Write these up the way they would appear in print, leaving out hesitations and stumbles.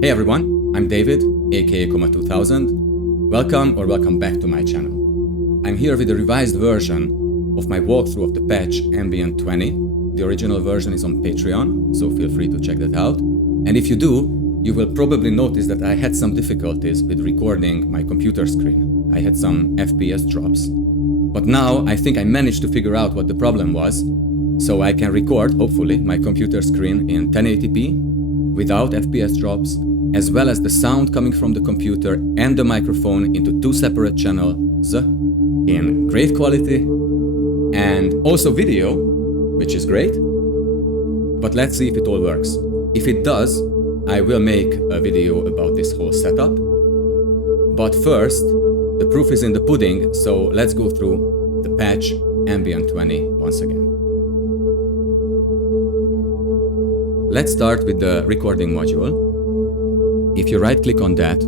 Hey everyone, I'm David, aka Coma2000. Welcome back to my channel. I'm here with a revised version of my walkthrough of the patch Ambient 20. The original version is on Patreon, so feel free to check that out. And if you do, you will probably notice that I had some difficulties with recording my computer screen. I had some FPS drops. But now I think I managed to figure out what the problem was, so I can record, hopefully, my computer screen in 1080p without FPS drops, as well as the sound coming from the computer and the microphone into two separate channels in great quality, and also video, which is great. But let's see if it all works. If it does, I will make a video about this whole setup. But first, the proof is in the pudding, so let's go through the patch Ambient 20 once again. Let's start with the recording module. If you right-click on that,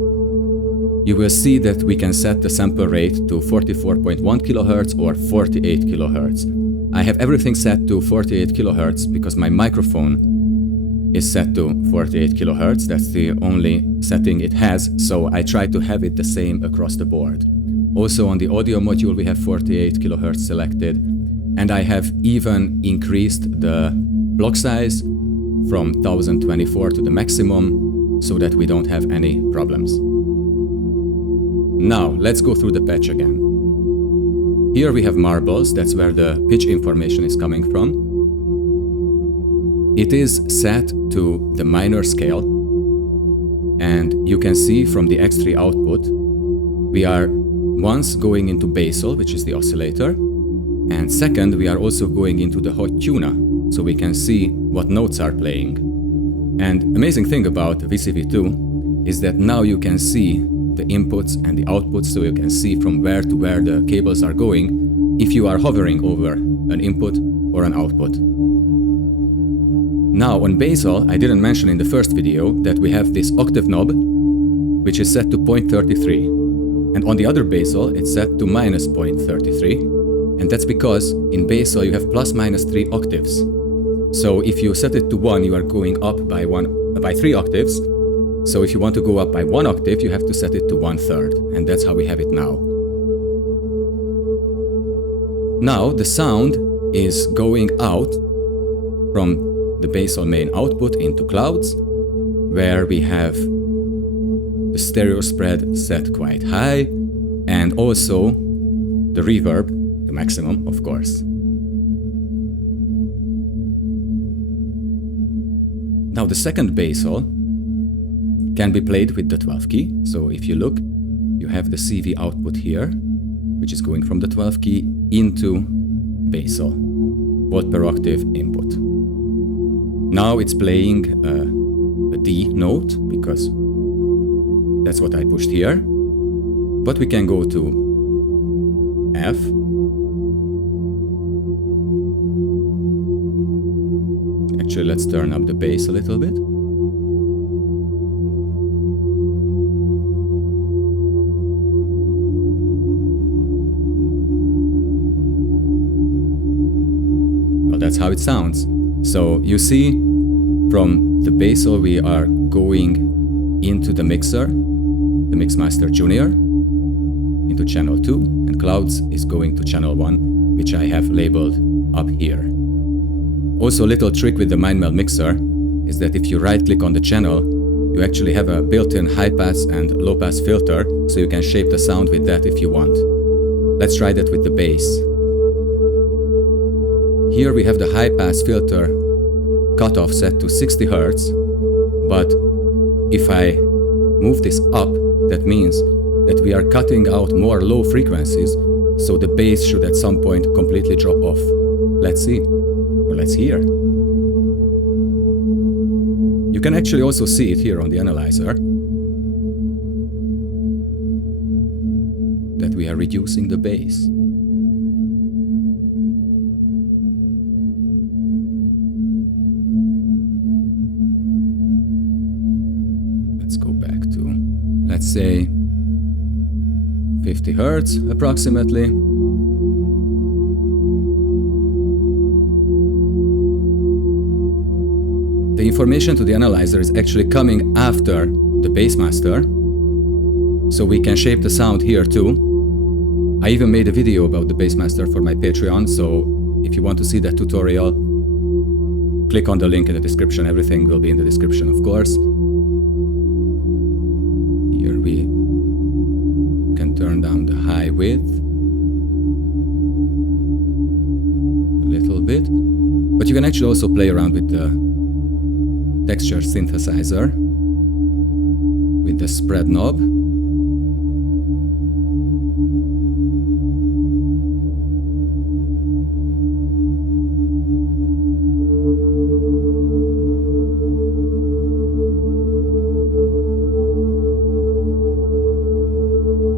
you will see that we can set the sample rate to 44.1 kHz or 48 kHz. I have everything set to 48 kHz because my microphone is set to 48 kHz. That's the only setting it has, so I try to have it the same across the board. Also on the audio module we have 48 kHz selected, and I have even increased the block size from 1024 to the maximum so that we don't have any problems. Now let's go through the patch again. Here we have marbles, that's where the pitch information is coming from. It is set to the minor scale, and you can see from the X3 output we are once going into basal, which is the oscillator, and second we are also going into the hot Tuna, so we can see what notes are playing. And amazing thing about VCV2 is that now you can see the inputs and the outputs, so you can see from where to where the cables are going if you are hovering over an input or an output. Now on basal, I didn't mention in the first video that we have this octave knob, which is set to 0.33. And on the other basal, it's set to minus 0.33. And that's because in basal you have plus minus 3 octaves. So if you set it to 1, you are going up by 3 octaves. So if you want to go up by 1 octave, you have to set it to 1/3. And that's how we have it now. Now the sound is going out from the basal main output into clouds, where we have the stereo spread set quite high, and also the reverb, the maximum, of course. Now the second basal can be played with the 12-key. So if you look, you have the CV output here, which is going from the 12-key into basal, volt per octave input. Now it's playing a D note, because that's what I pushed here. But we can go to F. Actually, let's turn up the bass a little bit. Well, that's how it sounds. So you see, from the basal we are going into the mixer, the MixMasterJr, into channel 2, and clouds is going to channel 1, which I have labeled up here. Also, a little trick with the Mindmeld mixer is that if you right-click on the channel, you actually have a built-in high-pass and low-pass filter, so you can shape the sound with that if you want. Let's try that with the bass. Here we have the high-pass filter cutoff set to 60 Hz, but if I move this up, that means that we are cutting out more low frequencies, so the bass should at some point completely drop off. Let's see. Or let's hear. You can actually also see it here on the analyzer, that we are reducing the bass. Let's go back to, let's say, 50 Hz approximately. the information to the analyzer is actually coming after the BassMaster, so we can shape the sound here too. I even made a video about the BassMaster for my Patreon, so if you want to see that tutorial, click on the link in the description. Everything will be in the description, of course. Here we can turn down the high width a little bit, but you can actually also play around with the texture synthesizer with the spread knob.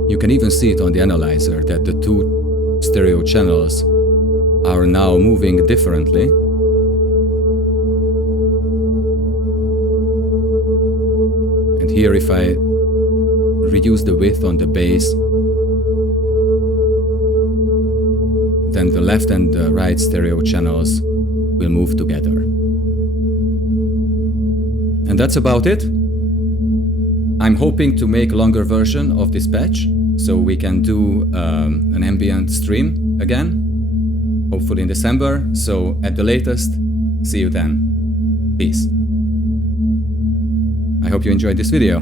You can even see it on the analyzer that the two stereo channels are now moving differently. And here, if I reduce the width on the bass, then the left and the right stereo channels will move together. And that's about it. I'm hoping to make a longer version of this patch, so we can do an ambient stream again, hopefully in December. So at the latest, see you then. Peace. I hope you enjoyed this video.